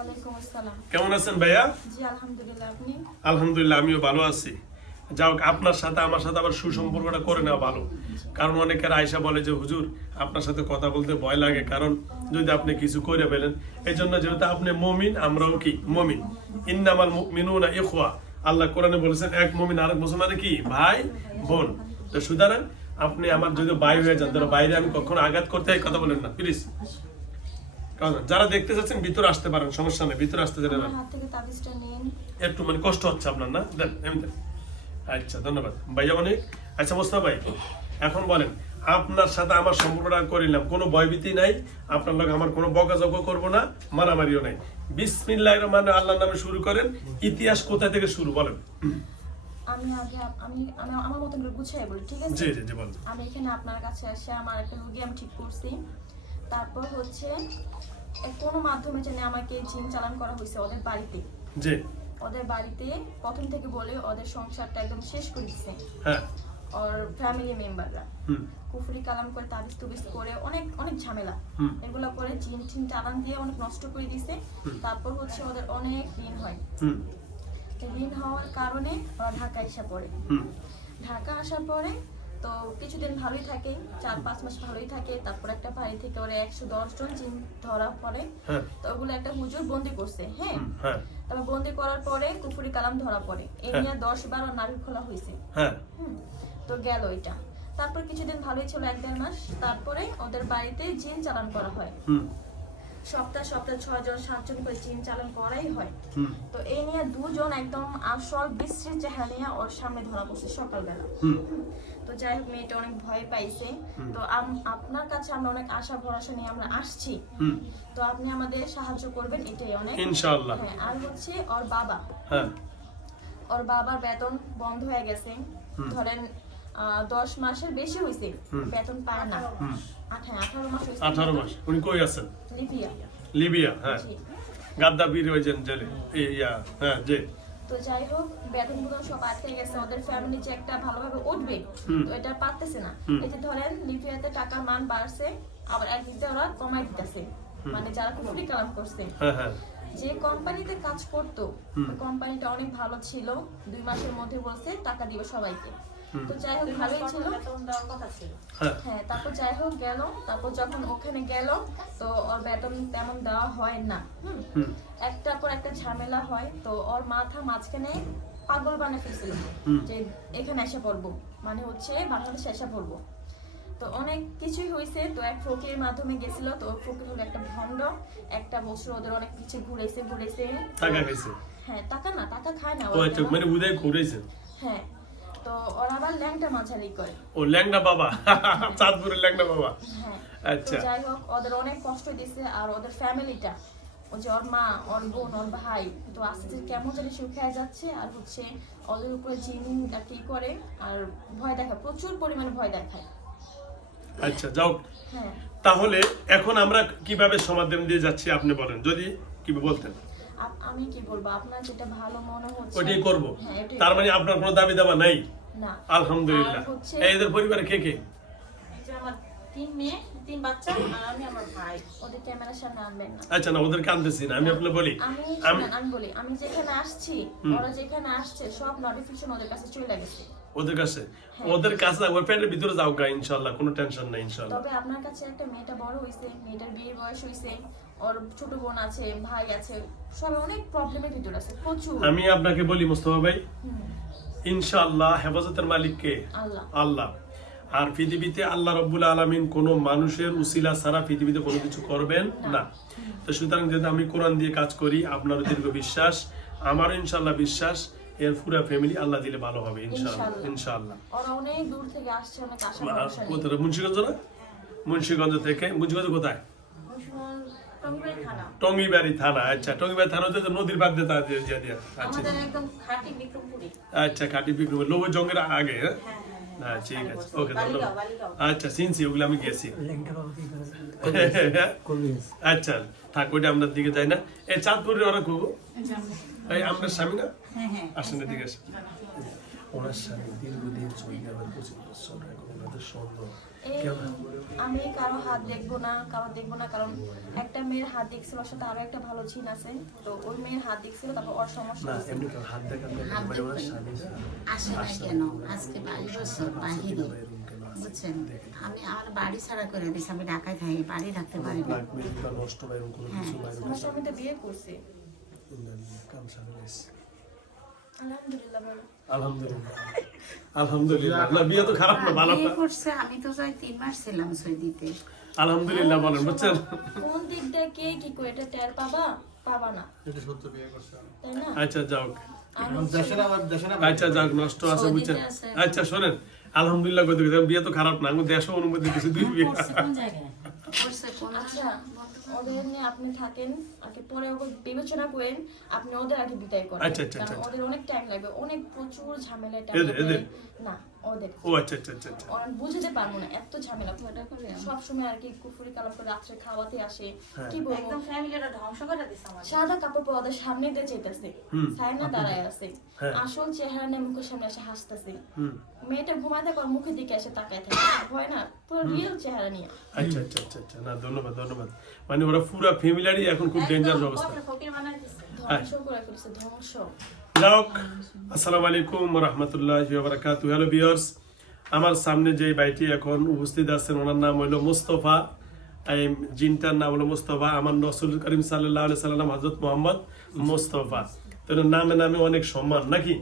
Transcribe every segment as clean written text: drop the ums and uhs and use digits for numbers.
ওয়ালাইকুম আসসালাম। কেমন আছেন ভাইয়া? জি আলহামদুলিল্লাহ, আপনি? আলহামদুলিল্লাহ, আমিও ভালো আছি। যাও, আপনার সাথে আমার সাথে আবার সুসম্পর্কটা করে নেওয়া ভালো। কারণ অনেকের আয়সা বলে যে হুজুর আপনার সাথে কথা বলতে ভয় লাগে, কারণ যদি আপনি কিছু করে ফেলেন। এই জন্য যেহেতু আপনি মুমিন, আমরাও কি মুমিন। ইন্নামাল মুমিনুনা ইখওয়া, আল্লাহ কোরআনে বলেছেন এক মুমিন আরেক মুসলমানের কি ভাই বোন। তো সুতরাং আপনি আমার যদি ভাই হয়ে যান, ধরো বাইরে আমি কখনো আঘাত করতে কথা বলেন না প্লিজ। যারা দেখতে চাচ্ছেন ভিতরে আসতে পারেন, সমস্যা নেই, ভিতরে আসতে দেন না। আমার হাত থেকে তাবিজটা নিন। একটু মানে কষ্ট হচ্ছে আপনার, না দেন এমনি। আচ্ছা ধন্যবাদ ভাইয়া অনেক। আচ্ছা মোস্তফা ভাই, এখন বলেন আপনার সাথে আমার সম্পর্কটা করিলাম, কোনো ভয়ভীতি নাই, আপনার লোক আমার কোনো বকাঝকা করবো না, মারামারিও নাই। বিসমিল্লাহির রহমানির রহিম, আল্লাহর নামে শুরু করেন। ইতিহাস কোথা থেকে শুরু বলেন? আমি আগে আমি আমি আমার মতন করে গুছিয়ে বলি, ঠিক আছে? জি জি জি বলেন। আমি এখানে আপনার কাছে এসে আমার একটা রোগী আমি ঠিক করছি। তারপর হচ্ছে কোনো মাধ্যমে জানি আমাকে জিন চালান করা হয়েছে ওদের বাড়িতে। জি। ওদের বাড়িতে প্রথম থেকে বলে ওদের সংসারটা একদম শেষ করে দিচ্ছে। হ্যাঁ। ওর ফ্যামিলি মেম্বাররা হুম। কুফরি কালাম করে তাবিজ তুবিজ করে অনেক অনেক ঝামেলা হুম। এগুলো করে জিন টিন চালান দিয়ে অনেক নষ্ট করে দিছে। তারপর হচ্ছে ওদের অনেক ঋণ হয়। হুম। ঋণ হওয়ার কারণে ওরা ঢাকা এসে পড়ে। হুম। ঢাকা আসার পরে তো কিছুদিন ভালোই থাকে, 4-5 মাস ভালোই থাকে। তারপর একটা বাড়ি থেকে ওরা 110 জন জিন ধরা পড়ে। হ্যাঁ। তো ওগুলো একটা হুজুর বন্দি করছে। হ্যাঁ। হ্যাঁ। তারপর বন্দি করার পরে কুফরি কালাম ধরা পড়ে, এই নিয়ে 10-12 নারী খোলা হয়েছে। হ্যাঁ। তো গেল এটা। তারপর কিছুদিন ভালোই ছিল, 1-1.5 মাস। তারপরে ওদের বাড়িতে জিন চালান করা হয়। সপ্তাহে 6 জন 7 জন করে জিন চালান করাই হয়। তো এই নিয়ে 2 জন একদম আসল বিশ্রী চেহারা নিয়ে ওর সামনে ধরা পড়ছে সকালবেলা। তো যাই হোক, মেয়েটা অনেক ভয় পাইছে। তো আপনার কাছে আমরা অনেক আশা ভরসা নিয়ে আমরা আসছি। তো আপনি আমাদের সাহায্য করবেন, এটাই অনেক ইনশাআল্লাহ। হ্যাঁ। আর হচ্ছে ওর বাবা, হ্যাঁ, ওর বাবার বেতন বন্ধ হয়ে গেছে। ধরেন 10 মাসের বেশি হয়েছে, বেতন পায় না। 18 মাস হয়েছে। 18 মাস। উনি কই আছেন? লিবিয়া। লিবিয়া। হ্যাঁ, গাদ্দাফির ওই জেলে। হ্যাঁ জি। তো যাই হোক, বেতন বুতন সব আটকে গেছে। ওদের ফ্যামিলি যে একটা ভালোভাবে উঠবে, তো এটা পারতেছে না। এই যে ধরেন লিবিয়াতে টাকার মান বাড়ছে, আবার একদিকে ওরা কমাই দিতেছে। মানে যারা কুফরি কালাম করছে, হ্যাঁ হ্যাঁ, যে কোম্পানিতে কাজ করতো, কোম্পানিটা অনেক ভালো ছিল। 2 মাসের মধ্যে বলছে টাকা দিবে সবাইকে। তো যাই হোক, ভালোই ছিল। হ্যাঁ। তারপর যাই হোক গেল। তারপর যখন ওখানে গেল, তো ওর বেতন তেমন দেওয়া হয় না। একটার পর একটা ঝামেলা হয়। তো ওর মাথা মাঝখানে পাগল বানিয়ে ফেলছিল যে এখানে এসে পড়বো, মানে হচ্ছে বাংলাদেশে এসে পড়বো। তো অনেক কিছুই হয়েছে। তো এক ফকিরের মাধ্যমে গেছিল। তো ফকির হলো একটা ভণ্ড। একটা বছর ওদের অনেক কিছু ঘুরেছে। টাকা খাইছে? হ্যাঁ, টাকা না, টাকা খায় না ও আচ্ছা, মানে উদয় ঘুরেছে। হ্যাঁ। তো ওরা আবার ল্যাংটা মাঝারি করে। ও ল্যাংড়া বাবা, চাঁদপুরের ল্যাংড়া বাবা। হ্যাঁ। আচ্ছা। তো যাই হোক, ওদের অনেক কষ্ট দিছে। আর ওদের ফ্যামিলিটা, ও যে ওর মা, ওর বোন, ওর ভাই, তো আস্তে আস্তে কেমন জানি শুকিয়ে যাচ্ছে। আর হচ্ছে ওদের উপরে জিন কি করে আর ভয় দেখায়, প্রচুর পরিমাণে ভয় দেখায়। আচ্ছা যাও। হ্যাঁ। তাহলে এখন আমরা কিভাবে সমাধান দিয়ে যাচ্ছি আপনি বলেন, যদি কি বলতেন। আমি কি বলবো, আপনার যেটা ভালো মনে হচ্ছে ওইটাই করব। হ্যাঁ, এটাই তার মানে আপনার কোনো দাবি দাবা নাই? না। আলহামদুলিল্লাহ। আর হচ্ছে এদের পরিবারে কে কে? এই যে আমার 3 মেয়ে, 3 বাচ্চা, আর আমি আমার ভাই। ওদের ক্যামেরার সামনে আনবেন না। আচ্ছা না, ওদের কানতেছি না, আমি আপনাকে বলি। আমি বলি, আমি যেখানে আসছি, ওরা যেখানে আসছে, সব নোটিফিকেশন ওদের কাছে চলে গেছে। ওদের কাছে? ওদের কাছে ওর পেটের ভিতরে যাও গা, ইনশাআল্লাহ, কোনো টেনশন নাই ইনশাআল্লাহ। তবে আপনার কাছে একটা মেয়েটা বড় হইছে, মেয়েটার বিয়ের বয়স হইছে, ওর ছোট বোন আছে, ভাই আছে, সব অনেক প্রবলেমের ভিতর আছে, প্রচুর। আমি আপনাকে বলি মোস্তফা ভাই, ইনশাআল্লাহ হেফাজতের মালিক কে? আল্লাহ। আল্লাহ। আর পৃথিবীতে আল্লাহ রাব্বুল আলামিন কোনো মানুষের উসিলা ছাড়া পৃথিবীতে কোনো কিছু করবেন না। তো সুতরাং যেহেতু আমি কোরআন দিয়ে কাজ করি, আপনারও দীর্ঘ বিশ্বাস, আমারও ইনশাআল্লাহ বিশ্বাস, এর পুরো ফ্যামিলি আল্লাহ দিলে ভালো হবে ইনশাআল্লাহ। ইনশাআল্লাহ। ওরা অনেক দূর থেকে আসছে, অনেক আশা ভরসা নিয়ে। কোথায়? মুন্সিগঞ্জ না? মুন্সিগঞ্জ থেকে। মুন্সিগঞ্জ কোথায়? টঙ্গিবাড়ি থানা। টঙ্গিবাড়ি থানা। আচ্ছা, টঙ্গিবাড়ি থানা হচ্ছে তো নদীর পাড় দিয়ে তা দিয়ে দিয়া। আচ্ছা আমাদের একদম খাঁটি বিক্রমপুরি। আচ্ছা, খাটি বিক্রম লোভ জঙ্গের আগে। হ্যাঁ হ্যাঁ, ঠিক আছে, ওকে বালিগাঁও, ধন্যবাদ। বালিগাঁও। আচ্ছা চিনছি, ওগুলো আমি গেছি। আচ্ছা থাক, ওইটা আমরা দিকে যাই না। এই চাঁদপুরের ওরা খুব এই আপনার স্বামী না? আসেন এদিকে আসেন। ওনার স্বামী দীর্ঘদিন সৌদি আরবে 25 বছর, এখন ওনাদের সুন্দর এই আমি কারো হাত দেখবো না কারণ একটা মেয়ের হাত দেখছিল ওর সাথে আরো একটা ভালো ছিন আছে, তো ওই মেয়ের হাত দেখছিল, তারপর ওর সমস্যা না হয়েছে। এমনি কেউ হাত দেখান হাত আসে না কেন? আজকে 22 বছর বাহিরে, বুঝছেন? আমি আমার বাড়ি ছাড়া করে দিয়েছি, আমি ঢাকায় থাকি, বাড়ি থাকতে পারি না। নষ্ট বা এরকম কোনো কিছু নাই আমার স্বামী তো বিয়ে করছে। আলহামদুলিল্লাহ বলো। আলহামদুলিল্লাহ আলহামদুলিল্লাহ না বিয়ে তো খারাপ না ভালো বিয়ে করছে, আমি তো যাই 3 মাস ছিলাম সৌদিতে। আলহামদুলিল্লাহ বলেন বুঝছেন কোন দিক দিয়ে কে কি করে এটা টের পাবা না, এটা সত্য বিয়ে করছে তাই না? আচ্ছা যাও আমি দেশের আচ্ছা যাক নষ্ট আছে সৌদিতে বুঝছেন আছে। আচ্ছা শোনেন আলহামদুলিল্লাহ কইতে গেলাম বিয়ে তো খারাপ না আমি দেশ অনুমতি কিছু দুই বিয়ে করছে কোন আচ্ছা ওদের নিয়ে আপনি থাকেন, আগে পরে ওকে বিবেচনা করেন, আপনি ওদের আগে বিদায় করেন। আচ্ছা, আচ্ছা, কারণ আচ্ছা। ওদের অনেক টাইম লাগবে, অনেক প্রচুর ঝামেলা এদের? না ওদের ও আচ্ছা আচ্ছা আচ্ছা আচ্ছা ওরা বুঝতে পারবো না এত ঝামেলা সব সময় আর কি কুফুরি কালাম করে রাত্রে খাওয়াতে আসে, কি বলবো একদম ফ্যামিলিটা ধ্বংস করে দিছে আমাদের। সাদা কাপড় পরে ওদের সামনে দিয়ে যেতেছে, সাইনা দাঁড়ায় আছে, হ্যাঁ। আসল চেহারা নিয়ে মুখের সামনে এসে হাসতেছে, হুম মেয়েটা ঘুমাতে কর মুখের দিকে এসে তাকায় থাকে, ভয় না পুরো রিয়েল চেহারা নিয়ে। আচ্ছা আচ্ছা আচ্ছা আচ্ছা না ধন্যবাদ ধন্যবাদ মানে ওরা পুরা ফ্যামিলিরই এখন খুব ডেঞ্জারাস অবস্থা একদম ফকির বানায় দিছে। ধ্বংস করে ফেলছে, ধ্বংস। যাক আসসালামু আলাইকুম ওয়া রাহমাতুল্লাহি ওয়া বারাকাতুহু হ্যালো ভিউয়ার্স আমার সামনে যে ভাইটি এখন উপস্থিত আছেন ওনার নাম হলো মুস্তাফা এই জিনটার নাম হলো মুস্তাফা আমার রাসূল করিম সাল্লাল্লাহু আলাইহি সাল্লাম হযরত মুহাম্মদ মুস্তাফা তো এর নামে নামে অনেক সম্মান নাকি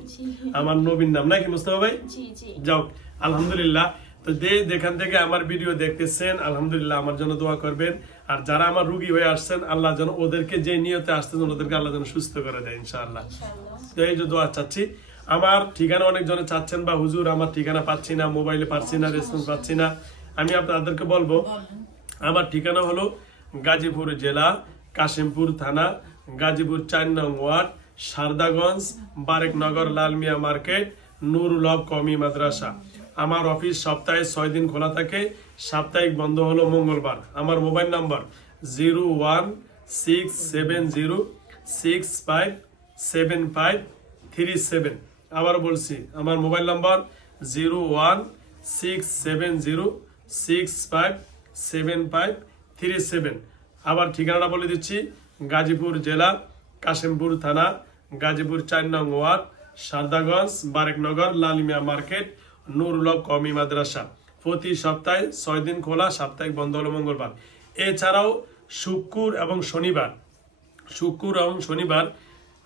আমার নবীর নাম নাকি মুস্তাফা ভাই জি জি যাও আলহামদুলিল্লাহ তো যেখান থেকে আমার ভিডিও দেখতেছেন আলহামদুলিল্লাহ আমার জন্য দোয়া করবেন আর যারা আমার রোগী হয়ে আসছেন আল্লাহ যেন ওদেরকে যে নিয়তে আসতেন ওদেরকে আল্লাহ যেন সুস্থ করে দেয় ইনশাআল্লাহ ইনশাআল্লাহ। তো এই যে দোয়া চাচ্ছি আমার ঠিকানা অনেকজনে চাচ্ছেন বা হুজুর আমার ঠিকানা পাচ্ছি না মোবাইলে পাচ্ছি না রেসপন্স পাচ্ছি না আমি আপনাদেরকে বলবো আমার ঠিকানা হলো গাজীপুর জেলা কাশিমপুর থানা গাজীপুর 4 নং ওয়ার্ড সারদাগঞ্জ বারেকনগর লালমিয়া মার্কেট নুরুল হক কওমি মাদ্রাসা আমার অফিস সপ্তাহে 6 দিন খোলা থাকে সাপ্তাহিক বন্ধ হলো মঙ্গলবার আমার মোবাইল নাম্বার 01670657537 আবার বলছি আমার মোবাইল নাম্বার 01670657537 আবার ঠিকানাটা বলে দিচ্ছি গাজীপুর জেলা কাশিমপুর থানা গাজীপুর 4 নং ওয়ার্ড সারদাগঞ্জ বারেকনগর লালমিয়া মার্কেট নুরুল হক কওমি মাদ্রাসা প্রতি সপ্তাহে 6 দিন খোলা সাপ্তাহিক বন্ধ হলো মঙ্গলবার এছাড়াও শুক্র এবং শনিবার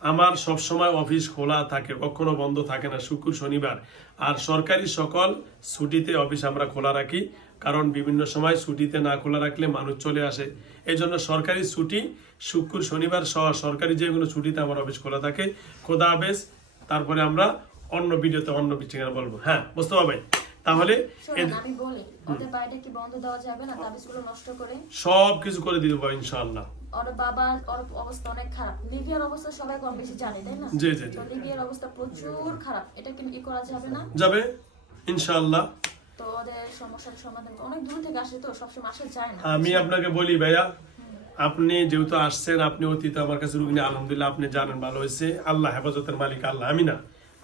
আমার সব সময় অফিস খোলা থাকে কখনো বন্ধ থাকে না শুক্র শনিবার আর সরকারি সকল ছুটিতে অফিস আমরা খোলা রাখি কারণ বিভিন্ন সময় ছুটিতে না খোলা রাখলে মানুষ চলে আসে এই জন্য সরকারি ছুটি শুক্র শনিবার সহ সরকারি যেগুলো ছুটিতে আমার অফিস খোলা থাকে খোদা হাফেজ তারপরে আমরা অন্য ভিডিওতে অন্য ঠিকানা বলবো হ্যাঁ বুঝতে পারবে তাহলে শোনেন, আমি বলি ওদের বাড়িটা কি বন্ধ দেওয়া যাবে না, তাবিজগুলো নষ্ট করে? সব কিছু করে দিয়ে দেবো ইনশাআল্লাহ ওর বাবার ওর অবস্থা অনেক খারাপ, লিবিয়ার অবস্থা সবাই কম বেশি জানে তাই না? জি জি জি তো লিবিয়ার অবস্থা প্রচুর খারাপ, এটা কি করা যাবে না? যাবে ইনশাআল্লাহ তো ওদের সমস্যার সমাধান অনেক দূর থেকে আসে, তো সবসময় আসা যায় না। আমি আপনাকে বলি ভাইয়া আপনি যেহেতু আসছেন আপনি অতীত আমার কাছে রুগী নিয়ে আলহামদুলিল্লাহ আপনি জানেন ভালো হয়েছে আল্লাহ হেফাজতের মালিক আল্লাহ আমি না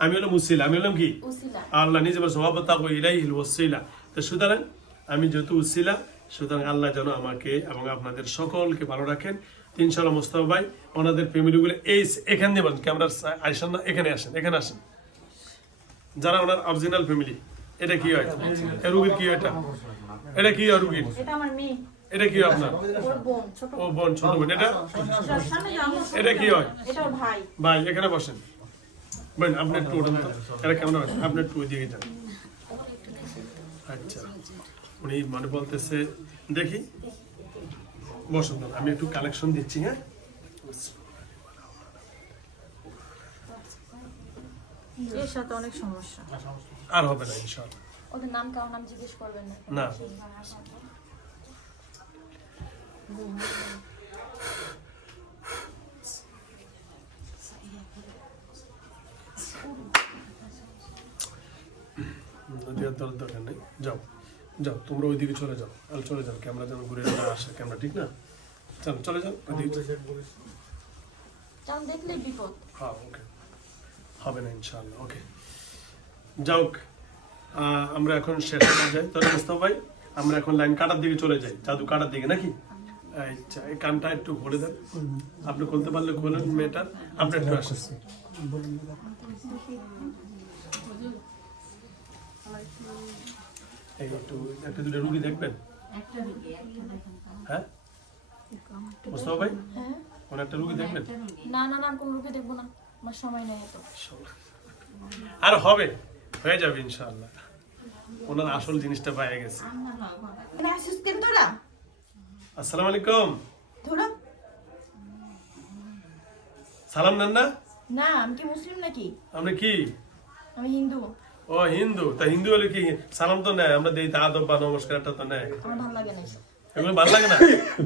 আমি হলাম উসিলা আমি হলাম কি উসিলা। আল্লাহ নিজে স্বভাবতা ইলাইহিল ওয়াসিলা তো সুতরাং আমি যেহেতু উসিলা সুতরাং আল্লাহ যেন আমাকে এবং আপনাদের সকলকে ভালো রাখেন ইনশাআল্লাহ মুস্তাফা ভাই ওনাদের ফ্যামিলিগুলো এই এখান দিয়ে বলেন ক্যামেরার আসেন না এখানে আসেন এখানে আসেন যারা ওনার অরিজিনাল ফ্যামিলি এটা কি হয় এই রুগীর কি এটা এটা কি হয় রুগীর এটা আমার মেয়ে, এটা কি হয় আপনার ওর বোন, ছোট ও বোন ছোট বোন এটা সামনে যাও। এটা কি হয় এটা ওর ভাই। ভাই এখানে বসেন বোন আপনি একটু ওঠেন তো এটা কেমন হয় আপনি একটু ওইদিকে যান আচ্ছা উনি মানে বলতেছে দেখি বসুন না, আমি একটু কালেকশন দিচ্ছি হ্যাঁ এর সাথে অনেক সমস্যা। আর হবে না ইনশাআল্লাহ ওদের নাম কারো নাম জিজ্ঞেস করবেন না। না দরকার নেই যাও যাও তোমরা ওইদিকে চলে যাও আর চলে যাও ক্যামেরা যেন ঘুরে না আসে ক্যামেরা ঠিক না চলো চলে যাও ওইদিকে কারণ দেখলে বিপদ। হ্যাঁ ওকে হবে না ইনশাআল্লাহ ওকে যাও আমরা এখন শেষে যাই তাহলে মোস্তফা ভাই, আমরা এখন লাইন কাটার দিকে চলে যাই, জাদু কাটার দিকে নাকি? আচ্ছা, এই কানটা একটু খুলে দেন, আপনি খুলতে পারলে খুলেন মেয়েটার, আপনি একটু আসেন। এই একটু একটা দুটো রুগী দেখবেন, হ্যাঁ মোস্তফা ভাই, হ্যাঁ কোন একটা রুগী দেখবেন? না না না কোন রুগী দেখবো না, আমার সময় নেই তো। আর হবে, হয়ে যাবে ইনশাআল্লাহ, ওনার আসল জিনিসটা পাওয়া গেছে। আসসালামু আলাইকুম, সালাম নেন না? না আমি কি মুসলিম নাকি? আপনি কি? আমি হিন্দু। ও হিন্দু, তা হিন্দু হলে কি সালাম তো নেয়, আমরা দেই তা আদব বা নমস্কারটা তো নেয়, আমার ভালো লাগে না এসব। এগুলো ভালো লাগে না?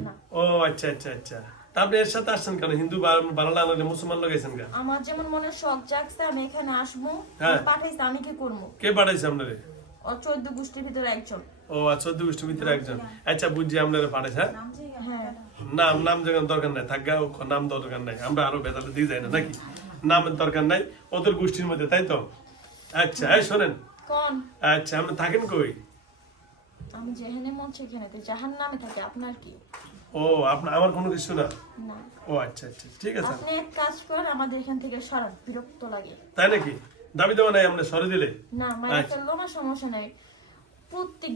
না। ও আচ্ছা আচ্ছা আচ্ছা, তা আপনি এর সাথে আসছেন কেন? হিন্দু ভালো লাগলে মুসলমান লাগাইছেন কেন? আমার যেমন মনে শখ জাগছে আমি এখানে আসবো, হ্যাঁ। আমি পাঠাইছে আমি কি করবো? কে পাঠাইছে আপনারে? ও 14 গোষ্ঠীর ভিতরে একজন। ও 14 গোষ্ঠীর ভিতরে একজন, আচ্ছা বুঝছি, আপনারা পাঠাইছে। হ্যাঁ হ্যাঁ নাম জায়গার দরকার নাই, থাকা নাম দরকার নাই, আমরা আরো বেতালে দিয়ে যাই না নাকি? নামের দরকার নাই, ওদের গোষ্ঠীর মধ্যে, তাই তো? আচ্ছা এই শোনেন, কোন? আচ্ছা আপনি থাকেন কই? আমি যেখানে মন সেখানে, তো জাহান্নামে থাকে, আপনার কি? ও আপনার, আমার কোনো কিছু না। না ও আচ্ছা আচ্ছা ঠিক আছে, আপনি এক কাজ করেন, আমাদের এখান থেকে সরান, বিরক্ত লাগে। তাই নাকি? দাবি দেওয়া নাই আমরা সরে দিলে? না মায়ের আচ্ছা। ফেললো না, সমস্যা নাই। প্রত্যেক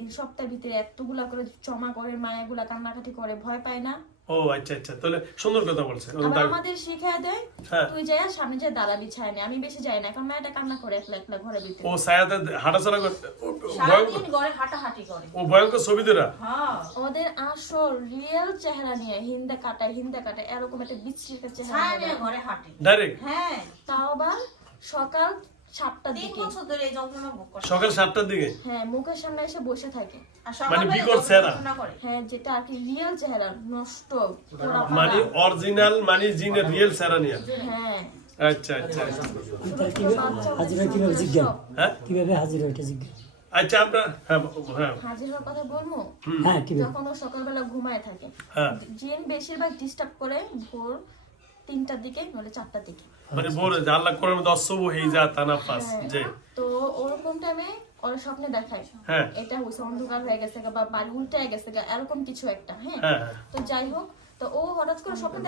দিন সপ্তাহের ভিতরে এতগুলা করে জমা করে, মায়েগুলা কান্নাকাটি করে, ভয় পায় না? ও আচ্ছা আচ্ছা, তাহলে সুন্দর কথা বলছে। আবার আমাদের শিখায় দেয়, হ্যাঁ। তুই যাই সামনে যে দাঁড়াবি ছায় না, আমি বেশি যাই না, কারণ মায়েটা কান্না করে একলা একলা ঘরের ভিতরে। ও ছায়াতে হাঁটাচলা করতে, সারাদিন ঘরে হাঁটাহাঁটি করে। ও ভয়ঙ্কর ছবি তোরা। হ্যাঁ ওদের আসল রিয়েল চেহারা নিয়ে হিন্দা কাটায় এরকম একটা বিচ্ছির ছায়া চেহারা নিয়ে নিয়ে। ঘরে হাঁটে। ডাইরেক্ট হ্যাঁ তাও আবার সকাল 7টার 3 দিকে, বছর ধরে এই যন্ত্রণা ভোগ করে। সকাল 7টার দিকে? হ্যাঁ মুখের সামনে এসে বসে থাকে। আর মানে সকালবেলা বিকট চেহারা? যন্ত্রণা করে। হ্যাঁ যেটা আর কি রিয়েল চেহারা, নষ্ট পোড়া মানে পাড়া। অরিজিনাল, মানে জিনের রিয়েল সেরানিয়া। হ্যাঁ আচ্ছা আচ্ছা হাজিরা কিভাবে জিজ্ঞেস? হ্যাঁ কিভাবে হাজিরা ওইটা জিজ্ঞেস? আচ্ছা আমরা, হ্যাঁ হ্যাঁ হাজির হওয়ার কথা বলবো। হ্যাঁ কিভাবে? যখন ও সকালবেলা ঘুমায় থাকে, হ্যাঁ, জিন বেশিরভাগ ডিস্টার্ব করে ভোর 3টার দিকে নলে 4টার দিকে। মানে বলে যে আল্লাহ কোরআন মধ্যে অসবু হই যা তানাফাস, যে তো ওরকম টাইমে ওর স্বপ্নে দেখায় হ্যাঁ এটা হইছে অন্ধকার হয়ে গেছে বা বাড়ি উল্টে গেছে এরকম কিছু একটা। হ্যাঁ হ্যাঁ তো যাই হোক, তো ও হঠাৎ করে স্বপ্ন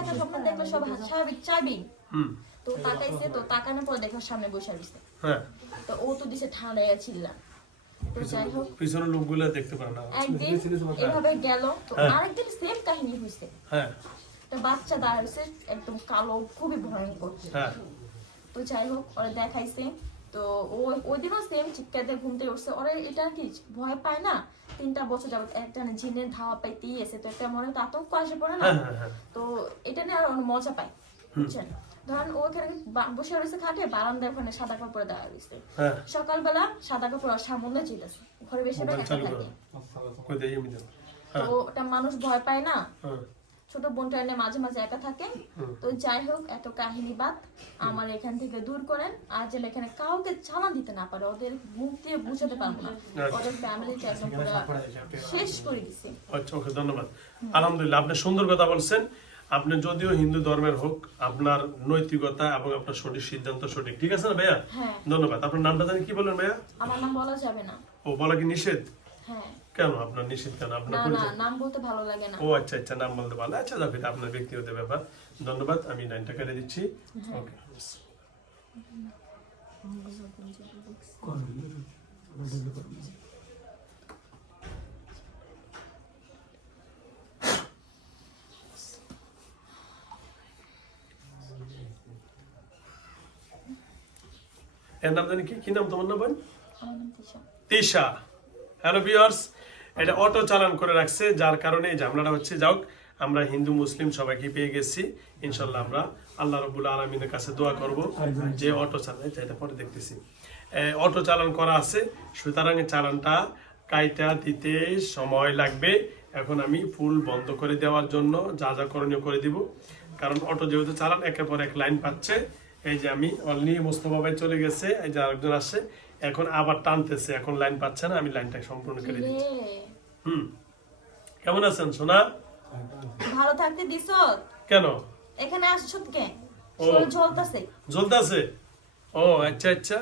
দেখলে সব স্বাভাবিক চাইবি। হুম তো তাকাইছে, তো তাকানোর পর দেখো সামনে বসে রইছে। হ্যাঁ, তো ও তো দিছে ঠাড়াইয়া ছিল্লা। তো যাই হোক পিছনের লোকগুলো দেখতে পারে না। একদিন এভাবে গেল, তো হ্যাঁ। আরেকদিন সেম কাহিনী হইছে। হ্যাঁ একটা বাচ্চা দাঁড়াইছে একদম কালো, খুবই ভয়ঙ্কর। হ্যাঁ তো যাই হোক ওরা দেখাইছে, তো ওই দিনও সেম চিৎকার ঘুম থেকে উঠছে। ওরা এটা কি ভয় পায় না, 3টা বছর যাবত একটা জিনের ধাওয়া পাইতেই এসে, তো একটা মনে তো আতঙ্ক আসে পড়ে না। হ্যাঁ হ্যাঁ হ্যাঁ, তো এটা নিয়ে আর অনেক মজা পায়, বুঝছেন? ধরেন ও এখানে বসে রয়েছে খাটে, বারান্দায় ওখানে সাদা কাপড়ে দাঁড়া রয়েছে। হ্যাঁ সকালবেলা সাদা কাপড় সামনে যেতেছে, ঘরে বেশি মোবাইল একা চালু থাকে। করো, কই দেই আমি দেব। তো ওটা মানুষ ভয় পায় না, হ্যাঁ ছোট বোনটা এনে মাঝে মাঝে একা থাকে। তো যাই হোক এত কাহিনী বাদ, আমার এখান থেকে দূর করেন, আর যেন এখানে কাউকে চালান দিতে না পারে, ওদের মুখ দিয়ে বুঝাতে পারবো না, ওদের ফ্যামিলিটা একদম পুরো শেষ করে দিছি। আচ্ছা ওকে ধন্যবাদ। আলহামদুলিল্লাহ, আপনি সুন্দর কথা বলছেন। আপনি যদিও হিন্দু ধর্মের হোক, আপনার নৈতিকতা এবং আপনার সঠিক সিদ্ধান্ত সঠিক, ঠিক আছে না ভাইয়া? হ্যাঁ ধন্যবাদ। আপনার নামটা জানি কি বললেন ভাইয়া? আমার নাম বলা যাবে না। ও বলা কি নিষেধ? হ্যাঁ কেন আপনার নিষেধ কেন? আপনার না না, পরিচয়? নাম বলতে ভালো লাগে না। ও আচ্ছা আচ্ছা, নাম বলতে ভালো। আচ্ছা যাক, এটা আপনার ব্যক্তিগত ব্যাপার। ধন্যবাদ, আমি লাইনটা কেটে দিচ্ছি। ওকে এর নাম জানি কি? কি নাম তোমার নাম বোন? আমার নাম তিশা। তিশা। হ্যালো ভিউয়ার্স, এটা অটো চালান করে রাখছে, যার কারণে এই ঝামেলাটা হচ্ছে। যাও, আমরা হিন্দু মুসলিম সবাইকে পেয়ে গেছি। ইনশাল্লাহ আমরা আল্লাহ রাব্বুল আলামিনের কাছে দোয়া করব যে অটো চালায়, এটা পরে দেখতেছি, অটো চালান করা আছে, সুতরাং চালানটা কাইটা দিতে সময় লাগবে। এখন আমি ফুল বন্ধ করে দেওয়ার জন্য যা যা করণীয় করে দিব, কারণ অটো যেহেতু চালান একের পর এক লাইন পাচ্ছে। এই যে আমি অলরেডি মোস্তফা ভাই চলে গেছে, এই যে আরেকজন আসছে, এখন আবার টানতেছে, এখন লাইন পাচ্ছে না, আমি লাইনটা সম্পূর্ণ করে দিচ্ছি। হুম, কেমন আছেন সোনা? ভালো থাকতে দিছ? কেন এখানে আসছো কে? ও। শরীর জ্বলতাছে। জ্বলতেছে? ও আচ্ছা আচ্ছা,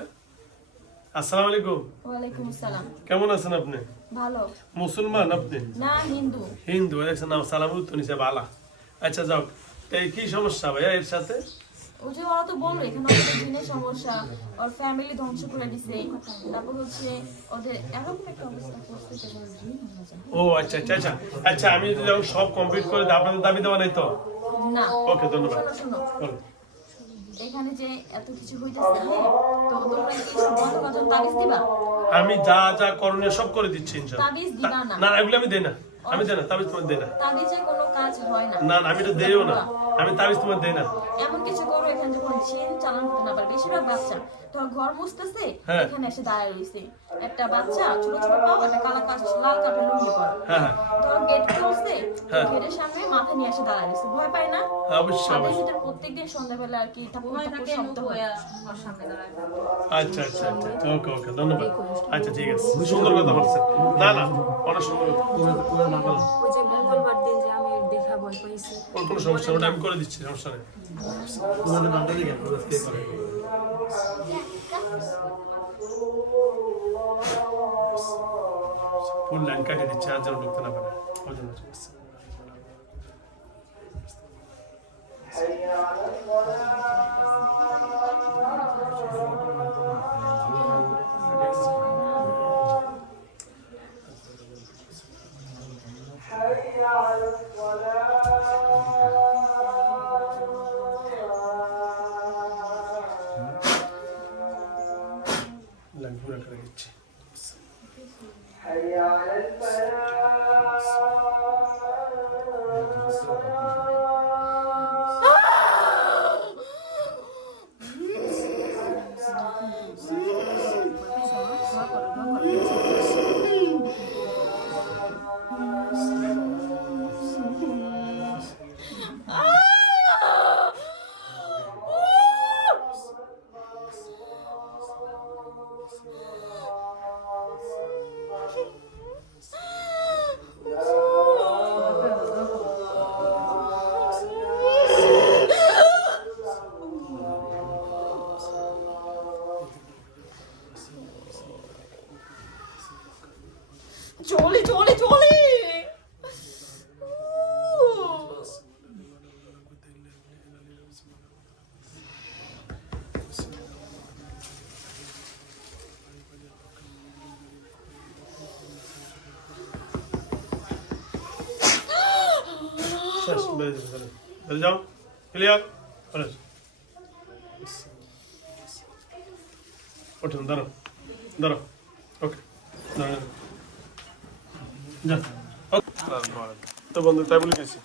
আসসালামু আলাইকুম। ওয়ালাইকুম আসসালাম। কেমন আছেন আপনি? ভালো মুসলমান আপনি? না, হিন্দু। হিন্দু। দেখছেন নাম সালাম তো নিছে বালা। আচ্ছা যাও, এই কি সমস্যা ভাইয়া এর সাথে? ওই যে ওরা তো বললো এখানে ওদের দিনের সমস্যা, ওর ফ্যামিলি ধ্বংস করে দিছে, তারপর হচ্ছে ওদের এরকম একটা অবস্থা করছে। ও আচ্ছা আচ্ছা আচ্ছা আচ্ছা, আমি যদি যখন সব কমপ্লিট করে দিই, আপনাদের দাবি দেওয়া নাই তো? না, ওকে, ধন্যবাদ। শোনো শোনো, বলো। এখানে যে এত কিছু হইতেছে, হ্যাঁ, তো তোমরা কি সব বন্ধ করার জন্য তাবিজ দিবা? আমি যা যা করণীয় সব করে দিচ্ছি ইনশাআল্লাহ। তাবিজ দিবা না? না এগুলো আমি দেই না, আমি দেই না, তাবিজ তোমার দেই না। তাবিজে কোনো কাজ হয় না। না না, আমি এটা দেইও না, আমি তাবিজ তোমার দেই না। এমন কিছু করো এখানে যখন চেন চালান করতে না পারে, বেশিরভাগ বাচ্চা ধর ঘর মুছতেছে, হ্যাঁ। এখানে এসে দাঁড়ায় রইছে একটা বাচ্চা, ছোট ছোট পাও, একটা কালা কাজ লাল কাপড় লুঙ্গি পরা, হ্যাঁ হ্যাঁ ধর গেট খুলছে, হ্যাঁ। গেটের সামনে মাথা নিয়ে এসে দাঁড়ায় রইছে, ভয় পায় না? অবশ্যই তাদের অবশ্যই। ভিতরে প্রত্যেকদিন সন্ধ্যাবেলা আর কি ঠাকুর ভয় ঠাকুর থাকে শব্দ মুখ হয়। হয়ে ওর সামনে দাঁড়ায়। আচ্ছা আচ্ছা আচ্ছা, ওকে ওকে, ধন্যবাদ। আচ্ছা ঠিক আছে, সুন্দর কথা বলছেন। না না, অনেক সুন্দর কথা। ওই যে মঙ্গলবার দিন যে আমি দেখা ভয় পাইছি, ওর কোনো সমস্যা নেই, ওটা আমি করে দিচ্ছি, সমস্যা নেই। তোমাদের নামটা দেখে কে করে ফুল লাইন কাটিয়ে দিচ্ছি, আর যেন ঢুকতে না পারে। ওই জন্য ঠিক আছে। লাইন পুরো করে দিচ্ছি। চলে চলে চলে শেষ, বেরিয়ে যাবে, চলো। বেরিয়ে যাও, ক্লিয়ার। উঠুন, দাঁড়াও দাঁড়াও, ওকে, দাঁড়াও। যা। তো বন্ধু তাই বলে গেছি।